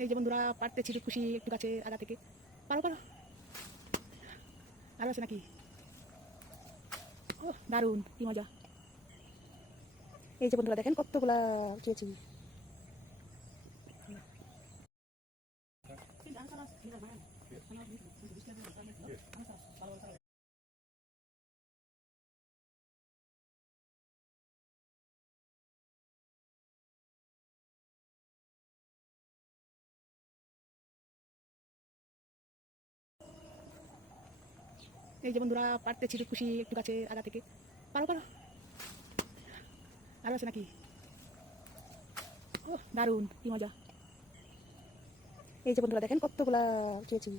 এই যে বন্ধুরা পারতেছি খুশি একটু গাছে আগা থেকে। পারো পারো, আরো আছে নাকি? ও দারুণ, কি মজা। এই যে বন্ধুরা দেখেন কতগুলা উঠিয়েছি। এই যে বন্ধুরা পারতেছি খুশি একটু গাছে আগা থেকে। পারো পারো, আরো আছে নাকি? ও দারুণ, কি মজা। এই যে বন্ধুরা দেখেন কতগুলা উঠিয়েছি।